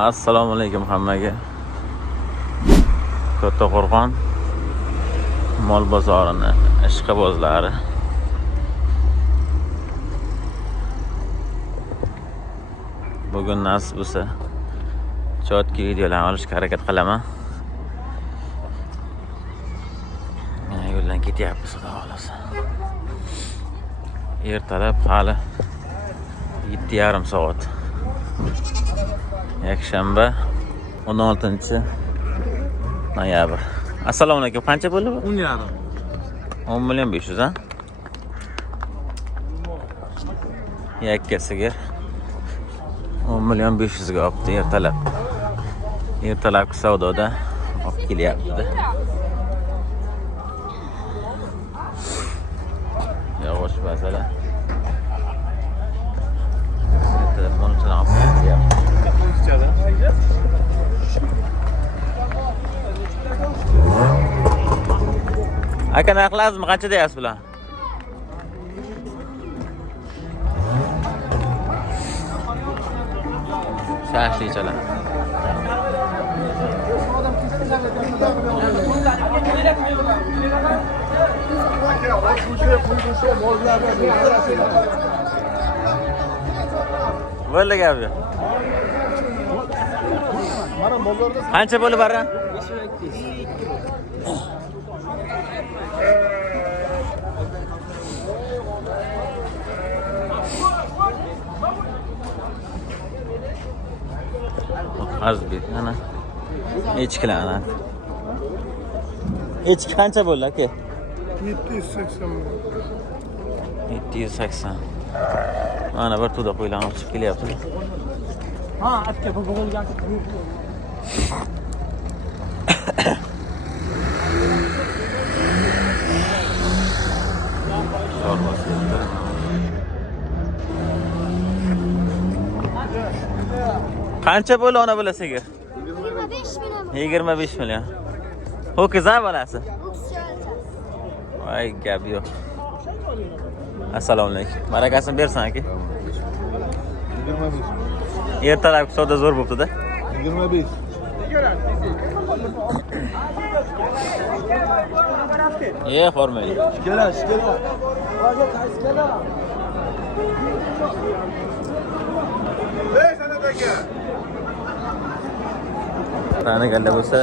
Assalomu alaykum hammaga. Kattaqo'rg'on mol bozorini ishqibozlari. Bugun nasib bo'lsa chotki videolarni olishga harakat qilaman. Mana yo'ldan ketyapmiz, xudo xolasa. Ertalab hali 7:30 soat. Yakshanba 16-noyabr. Assalomu alaykum. Qancha bo'ldi bu? 10,5. 10,500,000 ha? Yakkasiga 10,500,000 ga olibdi ertalab. Ertalabki savdoda olib kelyapti. Yavaş mesela. Telefonu sana olib kelyapti. Aka narx lazım, qancha deyapsiz bular? Shashlichalar. Böyle gel. Qancha bo'lib barra? Az bir ana. Echkilar ana. Echki qancha bo'ldi aka? 780. 780. Mana bir to'da qo'ylarni olib chiqib kelyapti. Ha, aka bu bo'lgan. Qancha bo'ldi ona bolasiga? 25 million. 25 million. Ho'kiz bolasi. Voy, gap yo'q. Assalomu alaykum. Barakasini bersin aka. 25. Ertalabki savdo zo'r bo'libdi-da. 25. Hormayli. Kelar. Ey sanat aka. Taniganda bo'lsa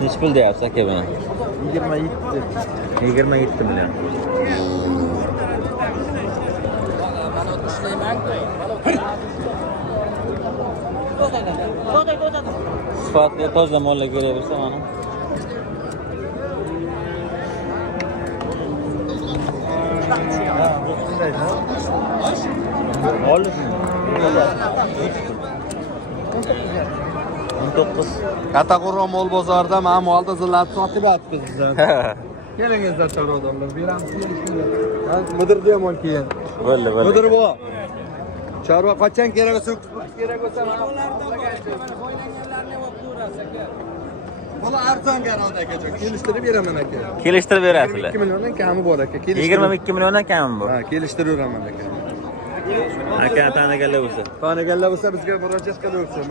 nech pul deyapsiz aka buni? 27. 27 million. Sifatli toza mollar ko'raversa mana. Olisizmi? 19. Kattaqo'rg'on mol bozorida mana molni zillatib sotib yotibmiz bizdan. Kelingizlar chorva odamlar, beramiz. Mudirda ham ol keyin. Bo'ldi. Mudir bu. Chorva qachon kerak bo'lsa, kerak bo'lsa mana foydalanganlarni olib ko'rasiz aka. Bola arzon garoda akajon, kelishtirib beraman aka. Kelishtirib berasizlar. 22 milliondan kami bor aka. 22 milliondan kami bor. Ha, kelishtirib beraman aka. Aka taniganlar bo'lsa. Taniganlar bo'lsa bizga murojaat qilaversin.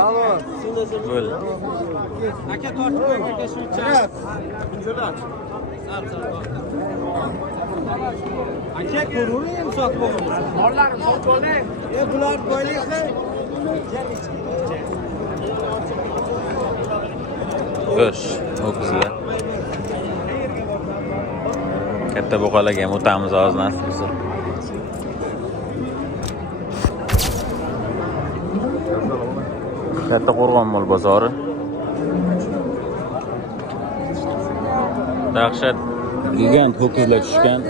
Tamam. Bo'ldi. Aka tortib qo'ying aka shu chat. Aka ko'ravering sotib olamiz. Orlar sotib oling. Bular qo'yinglar. Xo'sh, ho'kizlar. Katta buqalarga ham o'tamiz hozir nasib bo'lsa. Kattaqo'rg'on mol bozori. Dahshat gigant ho'kizlar tushgan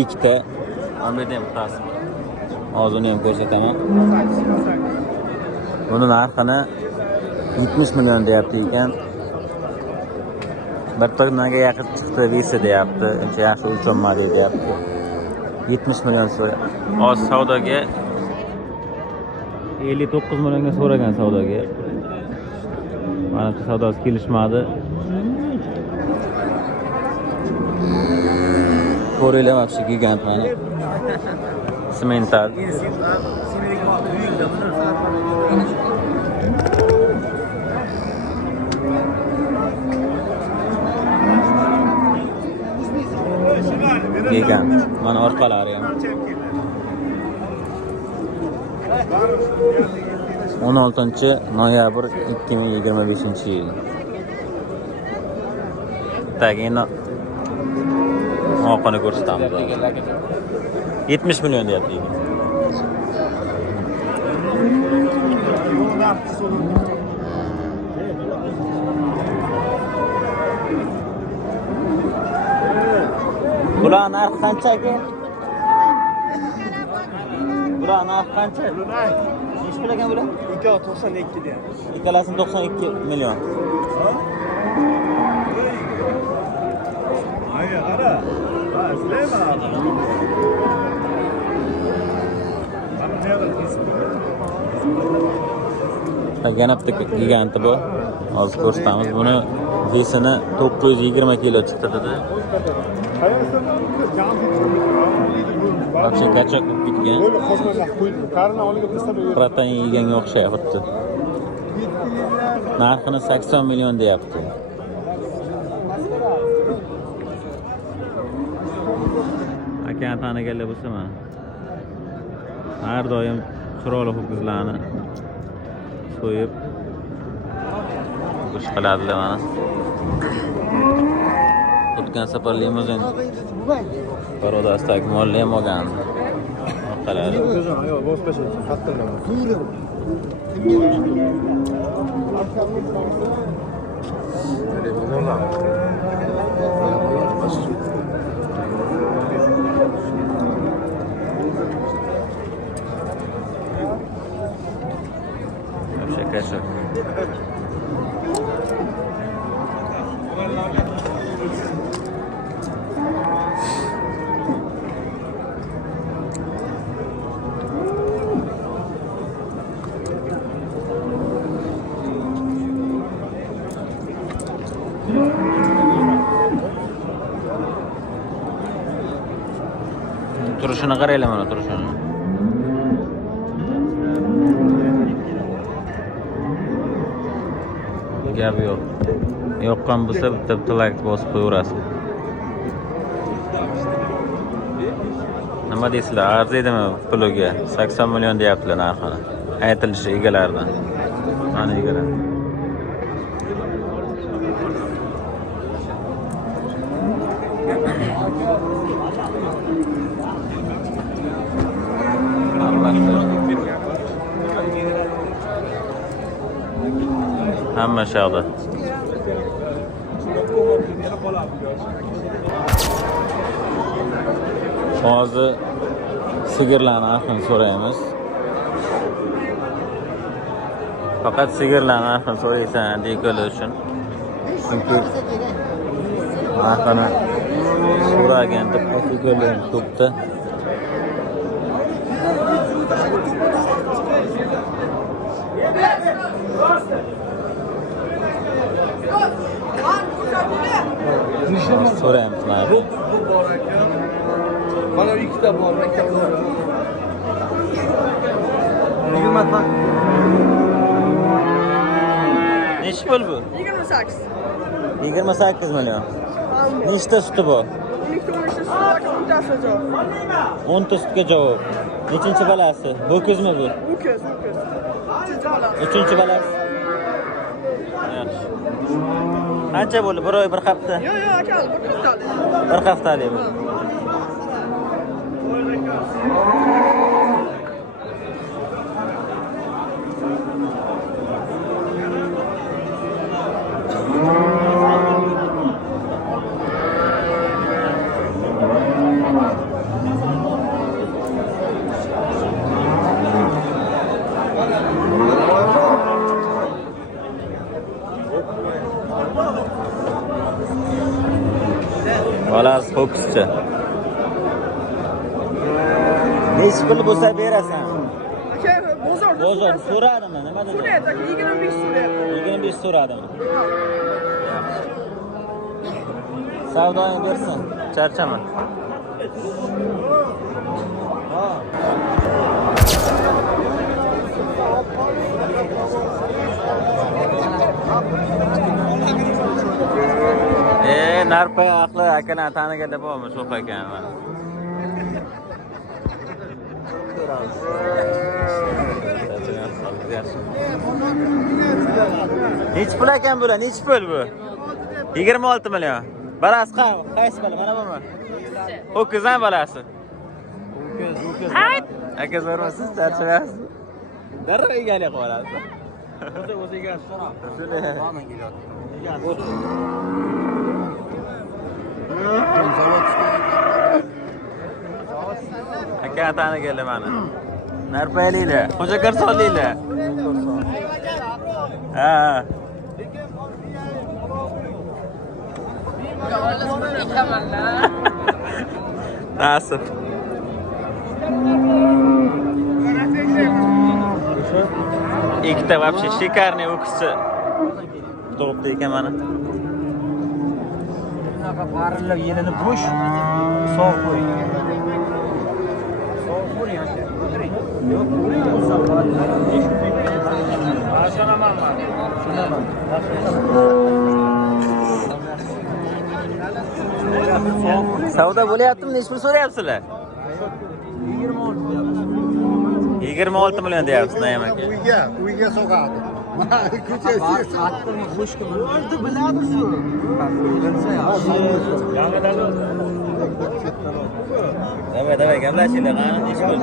ikkita. Amrida ham qasib. Hozir uni ham ko'rsataman. Buni narxini 70 million deyapti ekan. Bir tonnaga yaqin chiqdi, vesi deyapti. Uncha yaxshi o'lchanmadi deyapti. 70 million so'rayapti. Hozir savdoga 59 millionga so'ragan savdoga. Mana shu savdosi kelishmadi. Ko'ringlar mana shu gigant mana. Simental. Gigant. Mana orqalari ham. 16-noyabr 2025-yil. Tagini oqini ko'rsatamiz. 70 million deyapti. Bular narxi qancha aka? Bular narxi qancha? Nechi pul ekan bular? 292 deyapti. Ikkalasini 92 million. Ayya, qara. Ha, sizlarmi? Yana bitta giganti bu. Hozir ko'rsatamiz. Buni desini 920 kilo chiqdi dedi. Вообще kachak bo'lib ketgan. Protein yeganga o'xshayapti. Narxini 80 million deyapti. Akani taniganlar bo'lsa mana. Har doim chiroyli ho'kizlarni so'yib ish qiladilar mana. O'tgan safar limuzin parodasidagi molli ham olgan. Orqalari. Şaka. Turuşuna qaraylar mana turuşini. Gap yo'q. Yoqqan bo'lsa bitta like bosib qo'yaverasiz. Nima deysizlar? Arziydimi puliga? 80 million deyaptilar narxini. Aytilishi egalaridan. Mana egalar. Hamma shoqda. Hozir sigirlarning narxini so'raymiz. Faqat sigirlarning narxini so'raysan deykolar uchun. Chunki narxini so'raganda aytikolar ko'pda. So'raymiz narxini. Bana ikkita bor, ikkita bor. 20 bak. Nechi pul bu? 28. 28 million. Nechta suti bor? 10 ta sutga javob. Nechinchi balasi? Ho'kizmi bu? Ho'kiz. Uchinchi balasi. Yaxshi. Qancha bo'ldi? Bir oy, bir hafta. Yo'q, aka, bir haftalik. Bir haftalik bu. Balasi ho'kizcha. Nechi pul bo'lsa berasan? Aka, bozorda. Bozor so'radimi? Nima dedi? So'rayapti aka, 25 so'rayapti. 25 so'radimi? Savdoying bersin. Charchama. Narpa aqli akalarni taniganda bo'lmi shu ekan. Nechi pul ekan bular? Nechi pul bu? 26 million. Balasi qaysi bala? Mana bumi? Ho'kizdan balasi. Ho'kiz. Aka zo'rmisiz? Charchayapsiz? Darrov egalik qilib olasiz. O'zi egasi. Aka taniganlar mana. Narpaylilar, Xo'jako'rsoqlilar. Ha. Nasib. Ikkita вообще шикарный o'qishchi. To'g'ri ekan mana. Bunaqa parillab yelini bo'sh. Sovuq qo'ying. Sovuq qo'ying aka. O'tiring. Yo'q, o'tiring. Ashonaman men. Ashonaman. Savdo bo'layaptimi? Necha pul so'rayapsizlar? 26 million deyapsiz, Naim aka. Uyga so'qadi. O'ldi biladi shu. Davay, gaplashinglar, qani necha pul?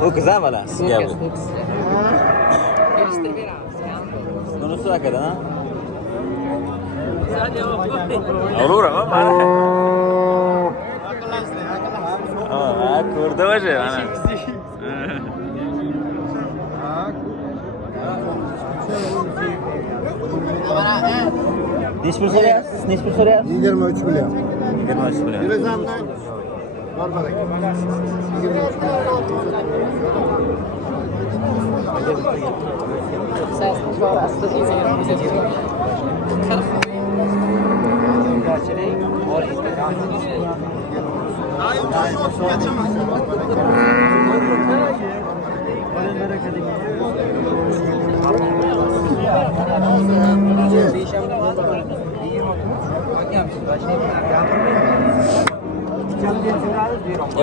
Ho'kizdan balasi sizga bu. Bunisi akadan, ha? Avuraman mana. Ha, ko'rdi o'sha mana. Necha pul so'rayapsiz? Necha pul so'rayapsiz? 23 million. 23 million. Telefondan bor barak. 23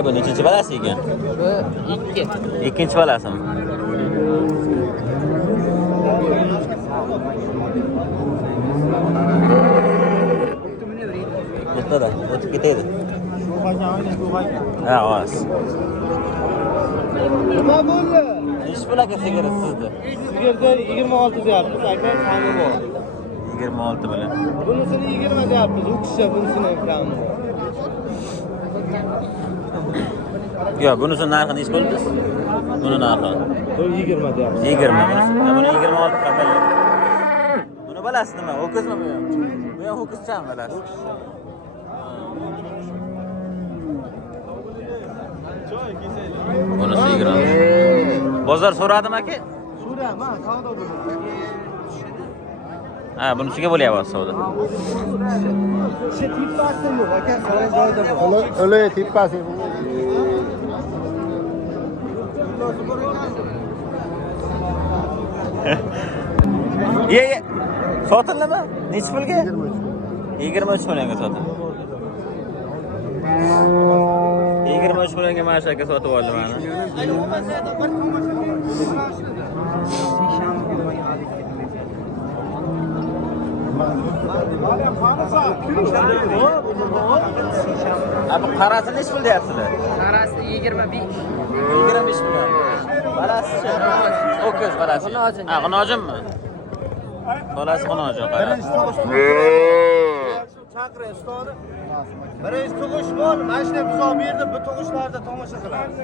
Bu nechinchi balasi ekan? Bu 2. Ikkinchi balasimi? O'tda, o'tib ketaydi. Ha, oz. Nima bo'ldi? Nechi pul aka sigara sizda? Sigarda 26 deyapmiz, aka kami bor. 26 million. Bunisini 20 deyapmiz, u kishi bunisini ham kami bor. Yo'q, bunisini narxi nechi bo'ldi? Buni narxi. Bu 20 deyapmiz. 20 bunisi. Buni 26 qilib. Buni balasi nima? Ho'kizmi bu ham? Bu ham ho'kizchami balasi? Bunisi 20. Bozor so'radimi aka? So'rayman, savdo bo'ldi. Ha, bunisiga bo'lyapti savdo. Shu tippasi yo'q, aka, so'ray joyda bor. O'lay tippasi. Ye. Sotildimi? Nechi pulga? 23 millionga sotildi. 23 millionga mana shu aka sotib oldi mana. Abi qarasi nechi pul deyapsizlar? Qarasi 25. 25 million. Balasi ho'kiz balasi. Ha, xunojinmi? Balasi xunojin qarasi. Chaqira ustoni. Birinchi tug'ish bor, mana shunday buzoq berdi, bu tug'ishlarda tomosha qilamiz.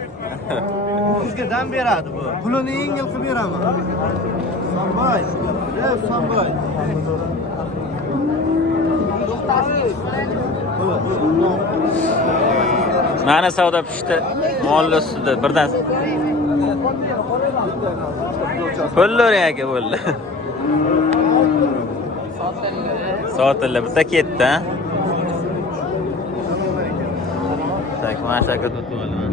Bizga dam beradi bu. Pulini yengil qilib beraman. Sonboy. Sonboy. Mana savdo pishdi. Molli ustida birdan. Pullar aka bo'ldi. Sotillar bitta ketdi, ha? Tak, mana shu yerga tutib olaman.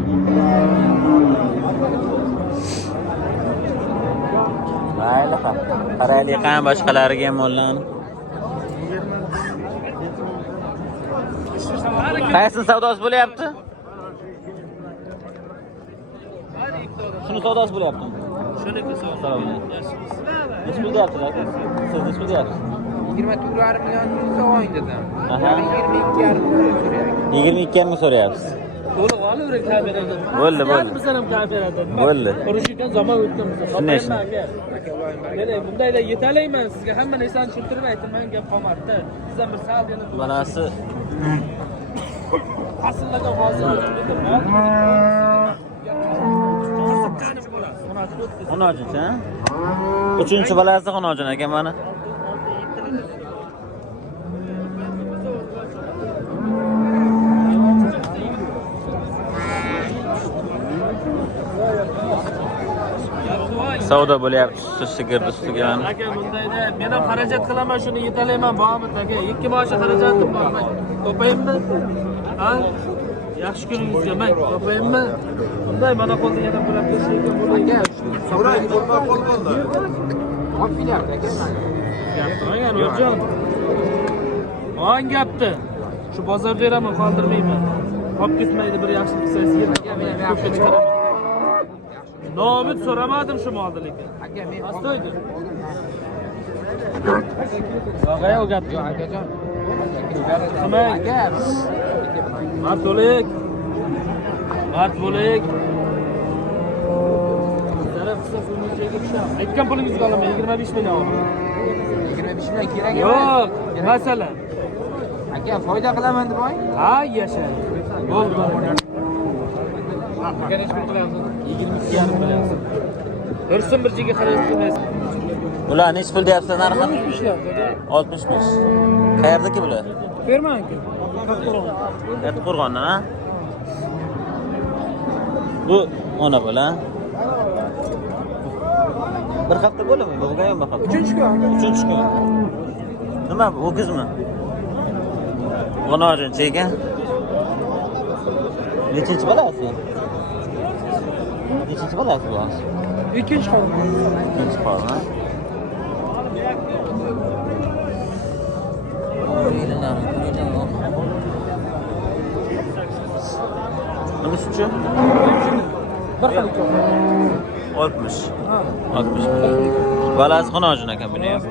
Mayli, qaraylik ham boshqalariga ham mollarni. Qaysi savdosi bo'lyapti? Shuni savdosi bo'lyapti. Shuniki savdo. Nech pul deyaptilar? Siz nech pul deyapsiz? 24,5 million so'rang dedim. Aha. 22,5 22 ming so'rayapsiz. To'liq olavering kameradan. Bo'ldi. Biz ham kameradan. Bo'ldi. Urushgan zaman o'tdimiz. Shunday ishni. Mana bundaylar yetalayman sizga. Hamma narsani tushuntirib aytdim, gap qolmadi. Sizdan bir sal yana Manasi asllagan hozir. Xonojin, ha? 3-balasi xonojin aka mana. Savdo bo'lyapti, sigirni ustiga. Aka bundayda men ham xarajat qilaman, shuni yetalayman, bormi aka? Ikki boshi xarajatim bor. Topayimmi? Ha? Yaxshi kuningizga men topayimmi? Bunday mana qo'lda yana pul olib berishga bo'ladi. So'rang, qo'l bo'ldi. Olib kelyapti aka. Gapirmang Anvarjon. O'n gapdi. Shu bozor beraman, qoldirmayman. Olib ketmaydi, bir yaxshilik qilsangiz. Ko'pga chiqaraman. Nomid so'ramadim shu molni lekin. Aka men Astoydi. Og'ay o gapni. akajon. Qilmang. Aka. Mard bo'lik. Mard bo'lik. Taraf qilsa so'mizga tusham. Aytgan pulingizga olaman, 25 million olaman. 25 million kerak emas. Yo'q, masalan. Aka foyda qilaman deb o'y. Ha, yasha. Bo'ldi. Aka nech pul qilyapsiz? 22,5 qilyapsiz. Dursun bir jiga xarajat qilmaysiz. Ular nech pul deyapsiz narxi? 60 deyapti. 65. Qayerdaki bular? Bermang. Kattaqo'rg'ondan, ha? Bu ona bola. Bir hafta bo'ladimi? Bo'lganmi bir hafta? 3-chi kun. Nima bu? O'kizmi? G'onojinchi ekan. Nechinchi bolasi? Nechinchi bolasi bu? Ikkinchi qoldi. Ikkinchi qoldi, ha? Nimasi-chi? Bir xil ikki. 60. 60. Balasi xonojin ekan buni ham.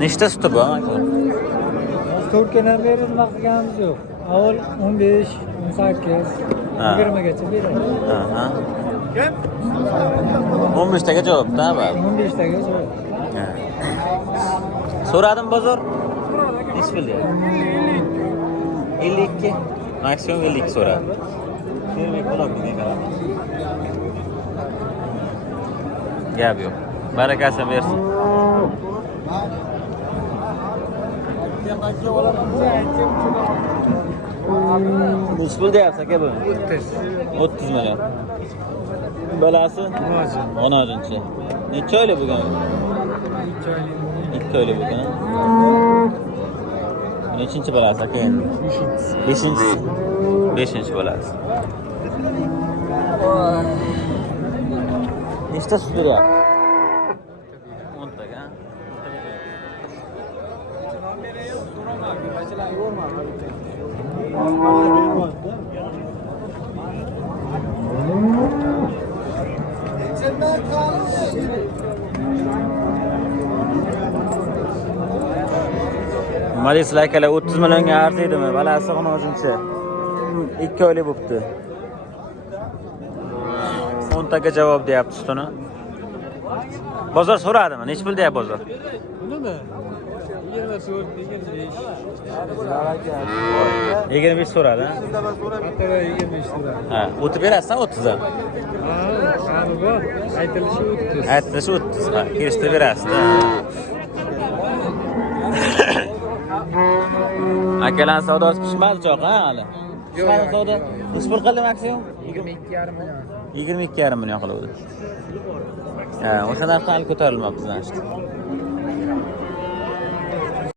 Nechta suti bor aka? Turkiyadan beri nima qilganimiz yo'q. Avval 15, 18, 20 gacha beradi. Aha. 15 taga javobda, ha? 15 taga javob. So'radim bozor. Nech pul deyapti? 52. Maksimum 52 so'radi. Bermak bo'ladi degan qaraman. Gap yo'q. Barakasini bersin. Nech pul deyapsiz aka bu? 30 million. Balasi? G'onojinchi. Necha oylik bo'lgan? 2 oylik bo'lgan. Nechinchi balasi aka endi? 5-chi. 5-chi balasi. Nechta sut beryapti? 10 taga. Malislar akalar 30 millionga arziydimi? Balasi g'onojinchi. 2 oylik bo'pti. 10 taga javob deyapti sutini. Bozor so'radimi? Nech pul deyapti bozor? Nima? 25 so'radi. Ha, o'tib berasizmi 30 dan? Aytilishi 30. Ha, kelishtirib berasiz. Akalar savdosi pishmadi choq, ha, hali. Pishmadi savdo. Nech pul qildi maksimum? 22,5 million. 22,5 million qildi. Ha, o'sha narx hali ko'tarilmabdi, значит.